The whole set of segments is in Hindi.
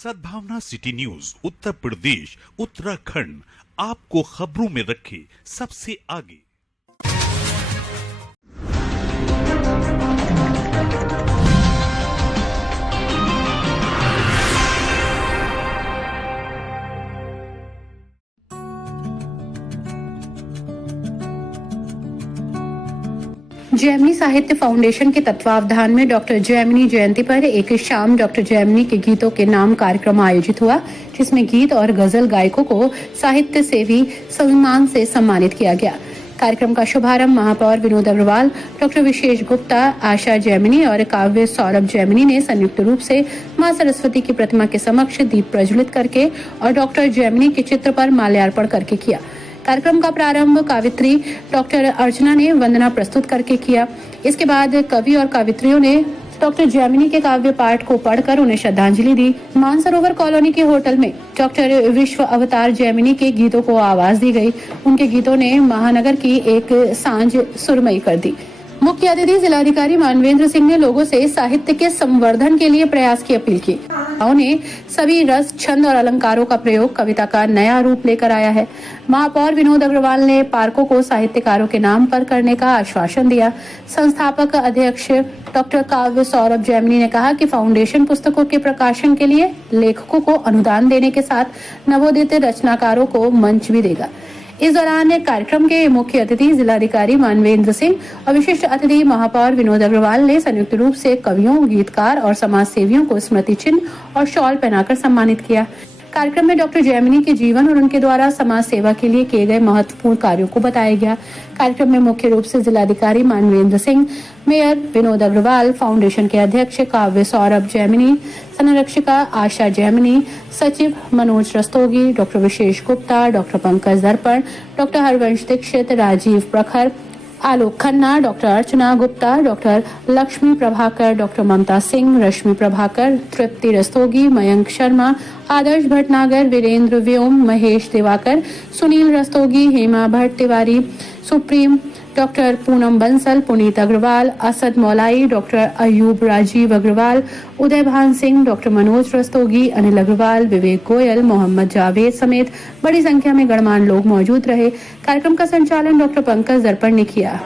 सद्भावना सिटी न्यूज उत्तर प्रदेश उत्तराखंड आपको खबरों में रखे सबसे आगे। जैमिनी साहित्य फाउंडेशन के तत्वावधान में डॉक्टर जैमिनी जयंती पर एक शाम डॉक्टर जैमिनी के गीतों के नाम कार्यक्रम आयोजित हुआ, जिसमें गीत और गजल गायकों को साहित्य सेवी सम्मान से सम्मानित किया गया। कार्यक्रम का शुभारंभ महापौर विनोद अग्रवाल, डॉक्टर विशेष गुप्ता, आशा जैमिनी और काव्य सौरभ जैमिनी ने संयुक्त रूप से मां सरस्वती की प्रतिमा के समक्ष दीप प्रज्वलित करके और डॉक्टर जैमिनी के चित्र पर माल्यार्पण करके किया। कार्यक्रम का प्रारंभ कावित्री डॉक्टर अर्चना ने वंदना प्रस्तुत करके किया। इसके बाद कवि और कावित्रियों ने डॉक्टर जैमिनी के काव्य पाठ को पढ़कर उन्हें श्रद्धांजलि दी। मानसरोवर कॉलोनी के होटल में डॉक्टर विश्व अवतार जैमिनी के गीतों को आवाज दी गई। उनके गीतों ने महानगर की एक सांझ सुरमई कर दी। मुख्य अतिथि जिलाधिकारी मानवेंद्र सिंह ने लोगों से साहित्य के संवर्धन के लिए प्रयास की अपील की। उन्हें सभी रस, छंद और अलंकारों का प्रयोग कविता का नया रूप लेकर आया है। महापौर विनोद अग्रवाल ने पार्कों को साहित्यकारों के नाम पर करने का आश्वासन दिया। संस्थापक अध्यक्ष डॉक्टर काव्य सौरभ जैमिनी ने कहा कि फाउंडेशन पुस्तकों के प्रकाशन के लिए लेखकों को अनुदान देने के साथ नवोदित रचनाकारों को मंच भी देगा। इस दौरान कार्यक्रम के मुख्य अतिथि जिलाधिकारी मानवेंद्र सिंह और विशिष्ट अतिथि महापौर विनोद अग्रवाल ने संयुक्त रूप से कवियों, गीतकार और समाज सेवियों को स्मृति चिन्ह और शॉल पहनाकर सम्मानित किया। कार्यक्रम में डॉक्टर जैमिनी के जीवन और उनके द्वारा समाज सेवा के लिए किए गए महत्वपूर्ण कार्यों को बताया गया। कार्यक्रम में मुख्य रूप से जिलाधिकारी मानवेंद्र सिंह, मेयर विनोद अग्रवाल, फाउंडेशन के अध्यक्ष काव्य सौरभ जैमिनी, संरक्षिका आशा जैमिनी, सचिव Manoj Rastogi, doctor Vishesh Gupta, doctor Pankaj Darpan, doctor Harvansh Dikshit, Rajeev Prakhar, Alok Khanna, doctor Archana Gupta, doctor Lakshmi Prabhakar, doctor Mamta Singh, Rashmi Prabhakar, Tripti Rastogi, Mayank Sharma, Adarsh Bhatnagar, Virendra Vyom, Mahesh Diwakar, Sunil Rastogi, Hema Bhatt Tiwari, सुप्रीम, डॉक्टर पूनम बंसल, पुनीत अग्रवाल, असद मौलाई, डॉक्टर अयूब राजीव अग्रवाल, उदय भान सिंह, डॉक्टर मनोज रस्तोगी, अनिल अग्रवाल, विवेक गोयल, मोहम्मद जावेद समेत बड़ी संख्या में गणमान्य लोग मौजूद रहे। कार्यक्रम का संचालन डॉक्टर पंकज दर्पण ने किया।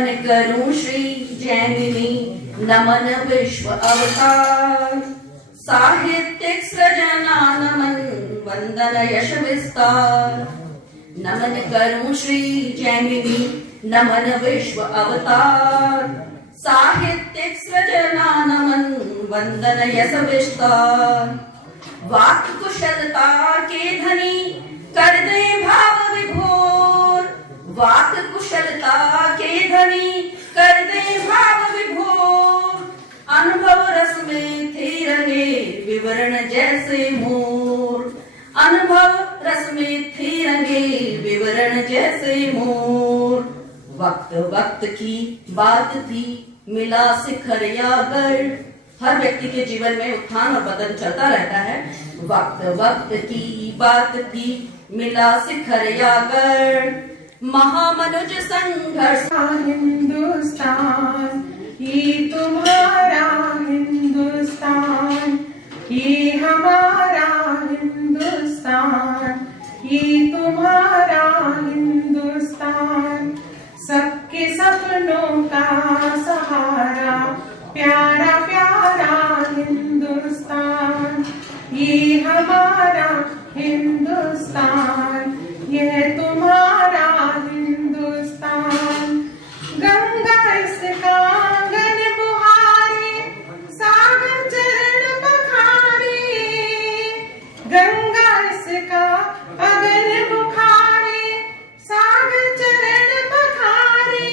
नमन करूं श्री जैमिनी नमन विश्व अवतार साहित्यिक सृजना नमन वंदन यश विस्तार नमन करूं श्री जैमिनी नमन विश्व अवतार साहित्यिक सृजना नमन वंदन यश विस्तार वाक कुशलता के धनी कर दे भाव विभोर वाक कुशलता के धनी कर दे भाव विभोर अनुभव रस में थे रंगे विवरण जैसे मोर अनुभव रस में थे रंगे विवरण जैसे मोर वक्त वक्त की बात थी मिला शिखर या गढ़ हर व्यक्ति के जीवन में उत्थान और पतन चलता रहता है वक्त वक्त की बात थी मिला शिखर या गढ़ महामनुज संघर्ष हिंदुस्तान ये तुम्हारा हिंदुस्तान ये हमारा हिंदुस्तान ये तुम्हारा हिंदुस्तान सबके सपनों का सहारा प्यारा प्यारा हिंदुस्तान ये हमारा हिंदुस्तान यह तुम्हारा हिंदुस्तान गंगा इसका आंगन बुहारे सागर चरण पखारे गंगा इसका अगन बुखारे सागर चरण पखारे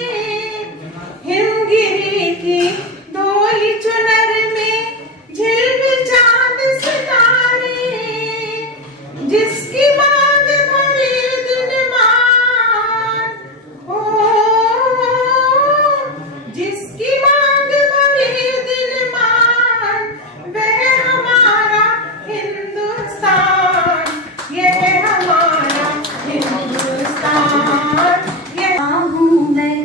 हिमगिरी की डोली चुनर में झिलमिल चांद सितारे जिसकी मांग भरी दिन मान ओ जिसकी मांग भरी दिन मान वह हमारा हिंदुस्तान यह हमारा हिंदुस्तान यह हूँ मैं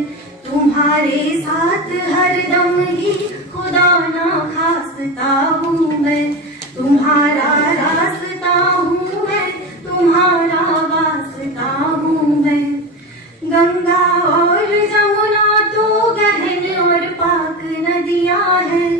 तुम्हारे साथ हरदम ही खुदा ना खास्ता हूँ मैं तुम्हारा रास्ता हूँ मैं तुम्हारा वास्ता हूँ मैं गंगा और जमुना तो गहन और पाक नदियाँ हैं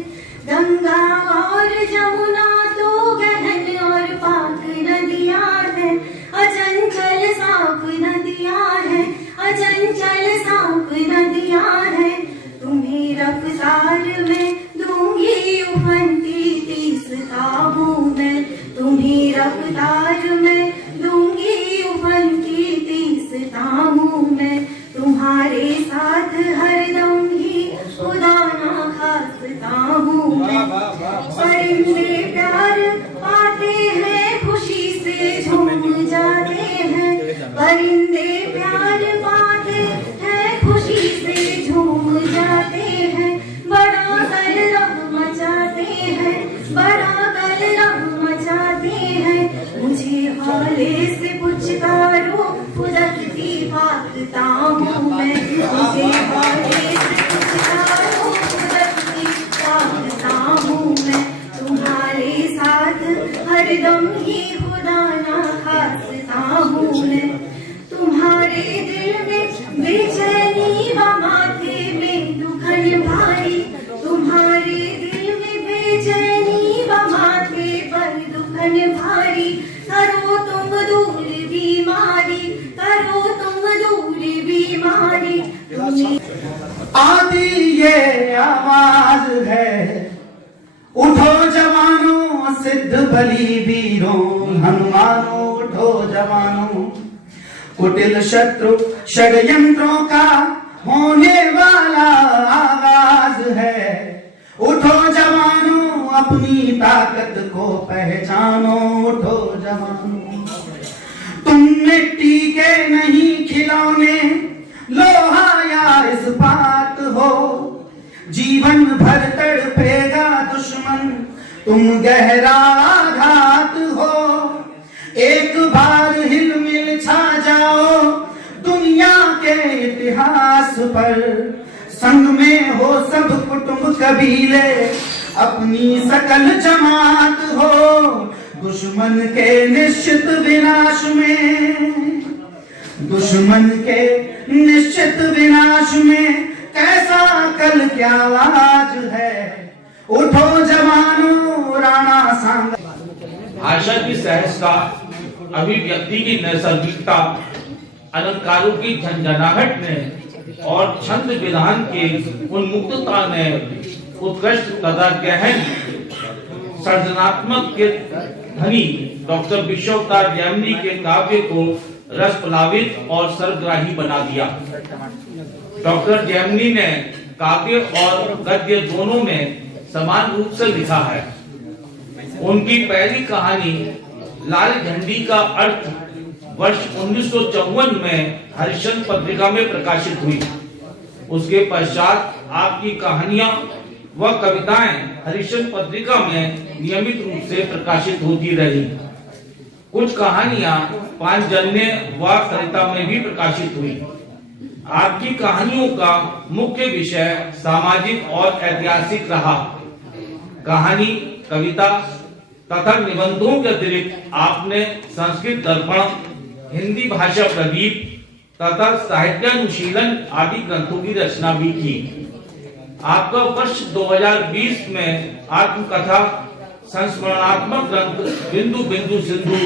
गंगा और जमुना तो गहन और पाक नदियाँ हैं अचंचल साफ नदियाँ हैं अचंचल साफ नदियाँ हैं तुम्हें रफ्तार में दूंगी उफनती तीसता हूँ मैं तुम्हें रफ्तार में दूंगी उफनती तीसता हूँ मैं तुम्हारे साथ हरदम ही खुदा ना खास्ता हूँ मैं परिंदे प्यार पाते हैं खुशी से झूम जाते हैं परिंदे प्यार पाते हैं खुशी से झूम जाते हैं बड़ा कलरव मचाते हैं बड़ा कलरव मचाते हैं मुझे हाले से पुचकारो फुदकती फाकता हूँ मैं मुझे हाले से पुचकारो फुदकती फाकता हूँ मैं तुम्हारे साथ हरदम ही खुदा ना खास्ता हूँ मैं तुम्हारे दिल में बेचैनी व माथे में दुखन भारी तुम्हारे दिल में बेचैनी व माथे पर दुखन भारी करो तुम दूर बीमारी करो तुम दूर बीमारी आदि ये आवाज है उठो जवानों सिद्ध भली वीरों हनुमानों उठो जवानों कुटिल शत्रु षड्यंत्रों का होने वाला आगाज है उठो जवानों अपनी ताकत को पहचानो उठो जवानों तुम मिट्टी के नहीं खिलौने लोहा या इस्पात हो जीवन भर तड़पेगा दुश्मन तुम गहरा आघात हो एक बार हिल मिल छा जाओ दुनिया के इतिहास पर संग में हो सब कुटुंब कबीले अपनी सकल जमात हो दुश्मन के निश्चित विनाश में दुश्मन के निश्चित विनाश में कैसा कल क्या आज है, उठो जवानों राणा सांग। भाषा की सहजता, अभिव्यक्ति की नैसर्गिकता, अलंकारों की झंझनाहट ने और छंद विधान की उन्मुक्तता ने उत्कृष्ट तथा गहन सृजनात्मक के धनी डॉक्टर विश्वअवतार जैमिनी के काव्य को रस प्लावित और सर्वग्राही बना दिया। डॉक्टर जैमिनी ने काव्य और गद्य दोनों में समान रूप से लिखा है। उनकी पहली कहानी लाल झंडी का अर्थ वर्ष 1954 में हरिश्चंद्र पत्रिका में प्रकाशित हुई। उसके पश्चात आपकी कहानियां व कविताएं हरिश्चंद्र पत्रिका में नियमित रूप से प्रकाशित होती रही। कुछ कहानियां पांचजन्य व सरिता में भी प्रकाशित हुई। आपकी कहानियों का मुख्य विषय सामाजिक और ऐतिहासिक रहा। कहानी, कविता तथा निबंधों के अतिरिक्त आपने संस्कृत दर्पण, हिंदी भाषा प्रदीप तथा साहित्यानुशीलन आदि ग्रंथों की रचना भी की। आपका वर्ष 2020 में आत्मकथा संस्मरणात्मक ग्रंथ बिंदु बिंदु सिंधु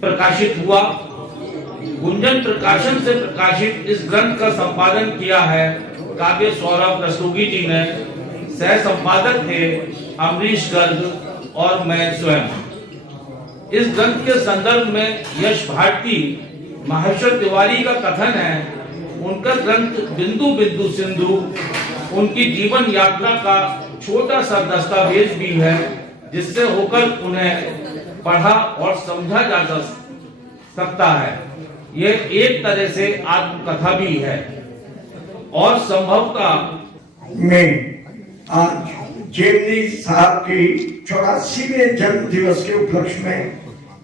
प्रकाशित हुआ। गुंजन प्रकाशन से प्रकाशित इस ग्रंथ का संपादन किया है काव्य सौरभ रस्तोगी जी ने। सह संपादक थे अमरीश गर्ग और मैं स्वयं। इस ग्रंथ के संदर्भ में यश भारती, महेश्वर तिवारी का कथन है, उनका ग्रंथ बिंदु बिंदु सिंधु उनकी जीवन यात्रा का छोटा सा दस्तावेज भी है, जिससे होकर उन्हें पढ़ा और समझा जा सकता है। यह एक तरह से आत्मकथा भी है और संभवतः में आज जैमिनी साहब की 84वें जन्म दिवस के उपलक्ष्य में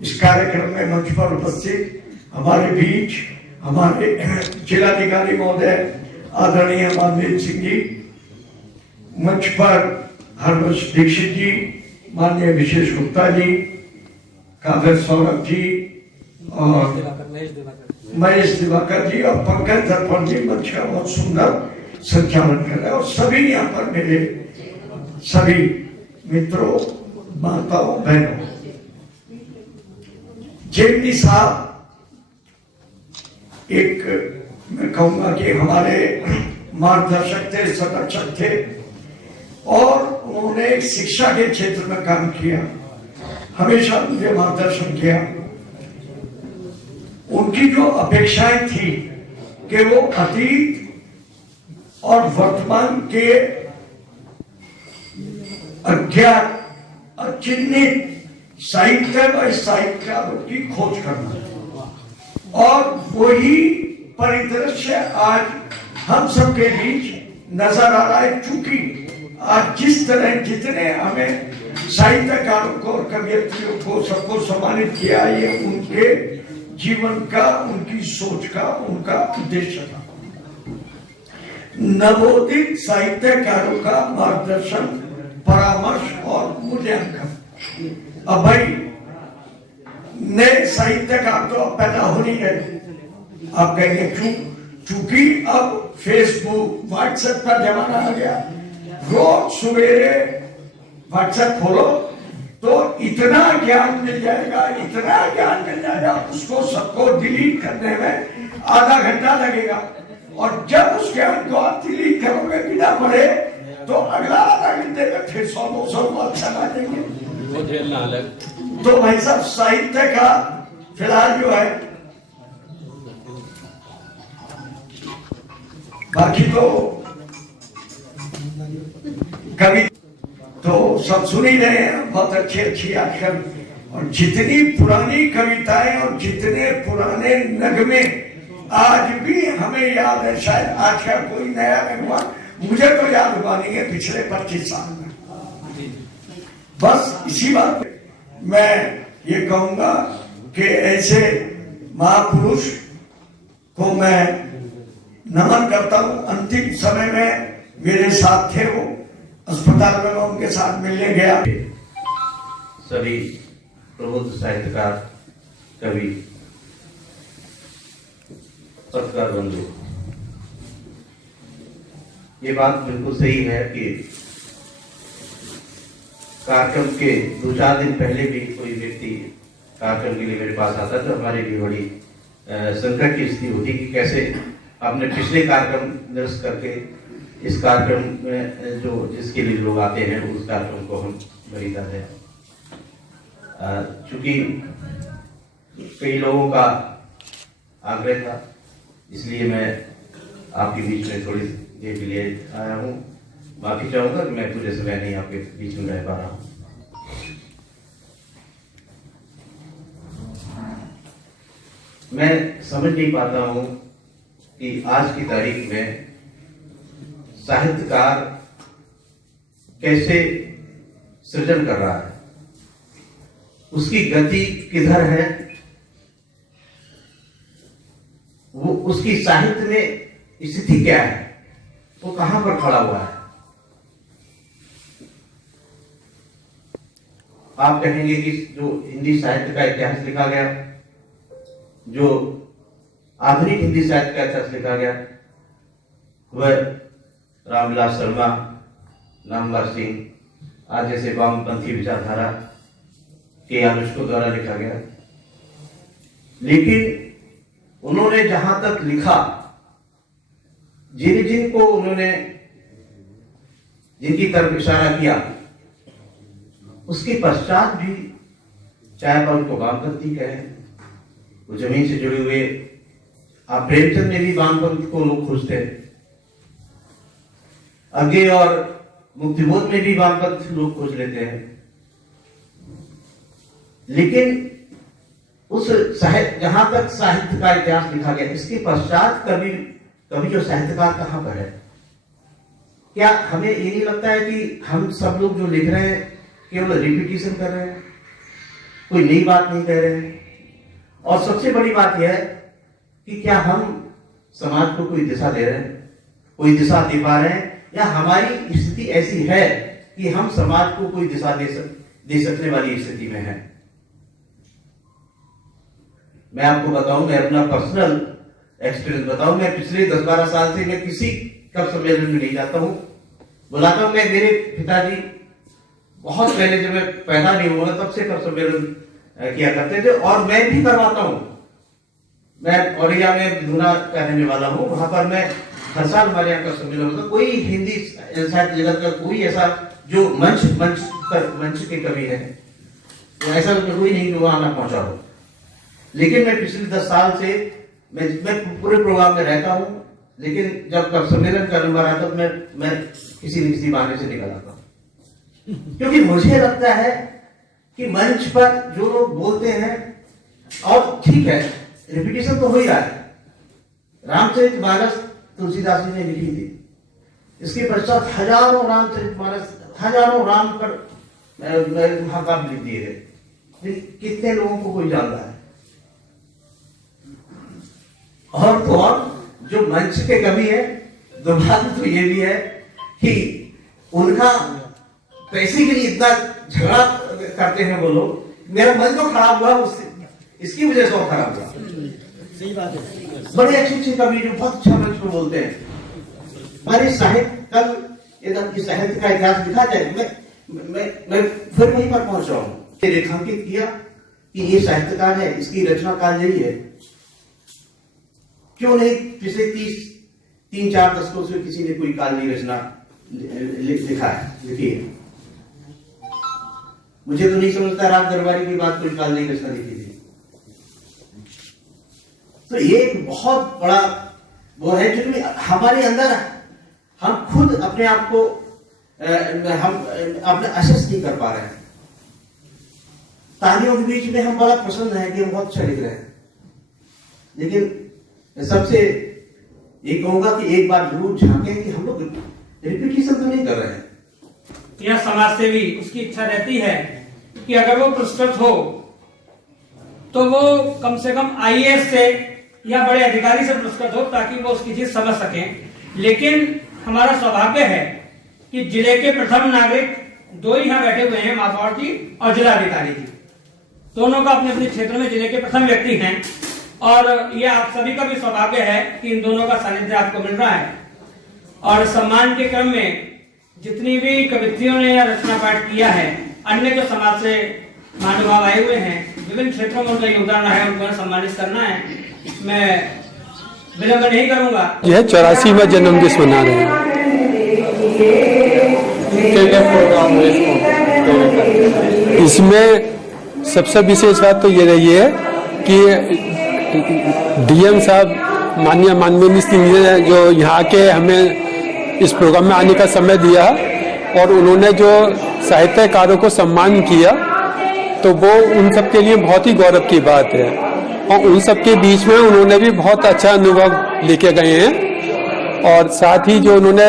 इस कार्यक्रम में मंच पर उपस्थित हमारे बीच हमारे जिलाधिकारी महोदय आदरणीय मनमीत सिंह जी, मंच पर हरवंश दीक्षित जी, माननीय विशेष गुप्ता जी, काव्य सौरभ जी और महेश दिवाकर जी और पंकज दर्पण जी मंच का बहुत सुंदर संचालन कर रहे हैं। और सभी यहाँ पर मेरे सभी मित्रों, माताओं, बहनों, जैमिनी साहब एक मैं कहूंगा कि हमारे मार्गदर्शक थे, संरक्षक थे और उन्होंने शिक्षा के क्षेत्र में काम किया, हमेशा मुझे मार्गदर्शन किया। उनकी जो अपेक्षाएं थी कि वो अतीत और वर्तमान के अज्ञात, अचिन्हित साहित्य व साहित्यकारों की खोज करना और वही परिदृश्य आज हम सबके बीच नजर आ रहा है। चूंकि आज जिस तरह जितने हमें साहित्यकारों को और कवियत्रियों को सबको सम्मानित किया, ये उनके जीवन का, उनकी सोच का, उनका उद्देश्य था। नवोदित साहित्यकारों का मार्गदर्शन, परामर्श और मूल्यांकन। अब भाई नए साहित्यकार तो अब पैदा हो नहीं रहे। आप कहेंगे क्यों? चूंकि अब फेसबुक, व्हाट्सएप का जमाना आ गया। रोज सवेरे व्हाट्सएप खोलो तो इतना ज्ञान मिल जाएगा, इतना ज्ञान मिल जाएगा, उसको सबको डिलीट करने में आधा घंटा लगेगा। और जब उस ज्ञान को आप डिलीट करोगे बिना पढ़े तो अगला आधा घंटे में फिर 100-200 बात चला देंगे। तो भाई साहब, साहित्य का फिलहाल जो है, बाकी तो कवि तो सब सुन ही रहे हैं, बहुत अच्छी अच्छी आजकल, और जितनी पुरानी कविताएं और जितने पुराने नगमे आज भी हमें याद है। शायद आज का कोई नया नगमा मुझे तो याद हुआ नहीं है पिछले 25 साल में। बस इसी बात पे मैं ये कहूंगा कि ऐसे महापुरुष को मैं नमन करता हूं। अंतिम समय में मेरे साथ थे वो, अस्पताल में मैं उनके साथ मिलने गया। सभी प्रबुद्ध साहित्यकार, कवि, पत्रकार बंधु, ये बात बिल्कुल सही है कि कार्यक्रम के 2-4 दिन पहले भी कोई व्यक्ति कार्यक्रम के लिए मेरे पास आता तो हमारे लिए बड़ी संकट की स्थिति होती कि कैसे आपने पिछले कार्यक्रम निरस्त करके इस कार्यक्रम में जो जिसके लिए लोग आते हैं उस कार्यक्रम को हम खरीदा है। चूंकि कई लोगों का आग्रह था, इसलिए मैं आपके बीच में थोड़ी देर के लिए आया हूँ। माफी चाहूंगा कि मैं पूरे समय नहीं आपके बीच में रह पा रहा हूँ। मैं समझ नहीं पाता हूँ कि आज की तारीख में साहित्यकार कैसे सृजन कर रहा है, उसकी गति किधर है, वो उसकी साहित्य में स्थिति क्या है, वो कहां पर खड़ा हुआ है। आप कहेंगे कि जो हिंदी साहित्य का इतिहास लिखा गया, जो आधुनिक हिंदी साहित्य का इतिहास लिखा गया, वह रामविलास शर्मा, नामवर सिंह आज जैसे वामपंथी विचारधारा के आलोचकों द्वारा लिखा गया। लेकिन उन्होंने जहां तक लिखा, जिनको उन्होंने जिनकी तरफ इशारा किया, उसके पश्चात भी चाहे पर उनको वामपंथी कहें, वो जमीन से जुड़े हुए, आप प्रेमचंद में भी वामपंथ को लोग खोजते हैं, आगे और मुक्तिबोध में भी वामपंथ लोग खोज लेते हैं। लेकिन उस जहां तक साहित्य का इतिहास लिखा गया, इसके पश्चात कभी जो साहित्यकार कहां पर है? क्या हमें ये नहीं लगता है कि हम सब लोग जो लिख रहे हैं केवल रिपीटिशन कर रहे हैं, कोई नई बात नहीं कह रहे हैं? और सबसे बड़ी बात यह है कि क्या हम समाज को कोई दिशा दे रहे हैं, कोई दिशा दे पा रहे हैं, या हमारी स्थिति ऐसी है कि हम समाज को कोई दिशा दे सकने वाली स्थिति में है? मैं आपको बताऊं, मैं अपना पर्सनल एक्सपीरियंस बताऊं, मैं पिछले 10-12 साल से मैं किसी कब सम्मेलन में नहीं जाता हूं, बुलाता हूं। मैं मेरे पिताजी बहुत पहले जब मैं पैदा नहीं हुआ तब से कब सम्मेलन किया करते थे, और मैं भी करवाता हूं। मैं औरैया में धूना का रहने वाला हूं, वहां पर मैं हर साल हमारे यहाँ का सम्मेलन होता। कोई हिंदी साहित्य जगत का कोई ऐसा जो मंच की कमी है, ऐसा कोई नहीं जो वहां ना पहुंचा हो। लेकिन मैं पिछले 10 साल से मैं पूरे प्रोग्राम में रहता हूं, लेकिन जब कब सम्मेलन का नंबर आता तो मैं किसी न किसी बहाने से निकल आता हूं, क्योंकि मुझे लगता है कि मंच पर जो लोग बोलते हैं, और ठीक है रिपीटिशन तो हो ही रहा है, रामचरितमानस तुलसीदास जी ने लिखी थी, इसके पश्चात हजारों रामचरितमानस, हजारों राम पर महाकाव्य लिख दिए गए, कितने लोगों को कोई जानता है? और तो और जो मंच के कमी है, दुर्भाग्य तो ये भी है कि उनका पैसे के लिए इतना झगड़ा करते हैं वो लोग। मेरा मन तो खराब हुआ उससे, इसकी वजह से और खराब हुआ। सही बात है। बड़े अच्छे कवि जो बहुत अच्छा मंच पर बोलते हैं, हमारे साहित्य कल यदि साहित्य का इतिहास लिखा जाए, मैं फिर वहीं पर पहुंच रहा हूं। रेखांकित किया कि ये साहित्यकार है, इसकी रचना काल यही है, क्यों नहीं पिछले 3-4 दशकों से किसी ने कोई कालीन रचना लिखी है? मुझे तो नहीं समझता राम दरबारी की बात कोई कालीन रचना लिखी थी। तो ये एक बहुत बड़ा वो है जो हमारे अंदर, हम खुद अपने आप को हम अपने असेस नहीं कर पा रहे हैं। तालियों के बीच में हम बड़ा प्रसन्न है कि हम बहुत अच्छा लिख रहे हैं, लेकिन सबसे ये कहूंगा कि एक बार जरूर झांकें कि हम लोग रिपीटिशन तो नहीं कर रहे हैं। यह समाज सेवी उसकी इच्छा रहती है कि अगर वो पुरस्कृत हो तो वो कम से कम IAS से या बड़े अधिकारी से पुरस्कृत हो, ताकि वो उसकी चीज समझ सकें। लेकिन हमारा सौभाग्य है कि जिले के प्रथम नागरिक 2 ही यहाँ बैठे हुए हैं, माधौर जी और जिलाधिकारी जी, दोनों का अपने अपने क्षेत्र में जिले के प्रथम व्यक्ति हैं, और ये आप सभी का भी सौभाग्य है कि इन दोनों का सानिध्य आपको मिल रहा है। और सम्मान के क्रम में जितनी भी कवित्रियों ने या रचना पाठ किया है, अन्य जो समाज से महानुभाव आए हुए हैं, विभिन्न क्षेत्रों में उनका योगदान रहा है, उनको सम्मानित करना है। मैं विलंब नहीं करूंगा। यह 84वां जन्मदिन मना रहे हैं। इसमें सबसे विशेष बात तो ये रही है कि डीएम साहब माननीय सिंह ने जो यहाँ के हमें इस प्रोग्राम में आने का समय दिया और उन्होंने जो साहित्यकारों को सम्मान किया, तो वो उन सब के लिए बहुत ही गौरव की बात है। और उन सब के बीच में उन्होंने भी बहुत अच्छा अनुभव लेके गए हैं और साथ ही जो उन्होंने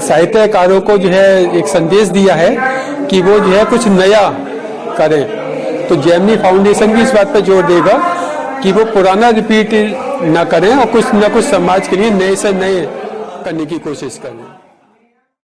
साहित्यकारों को जो है एक संदेश दिया है कि वो जो है कुछ नया करें। तो जेमिनी फाउंडेशन भी इस बात पर जोर देगा कि वो पुराना रिपीट न करें और कुछ न कुछ समाज के लिए नए से नए करने की कोशिश करें।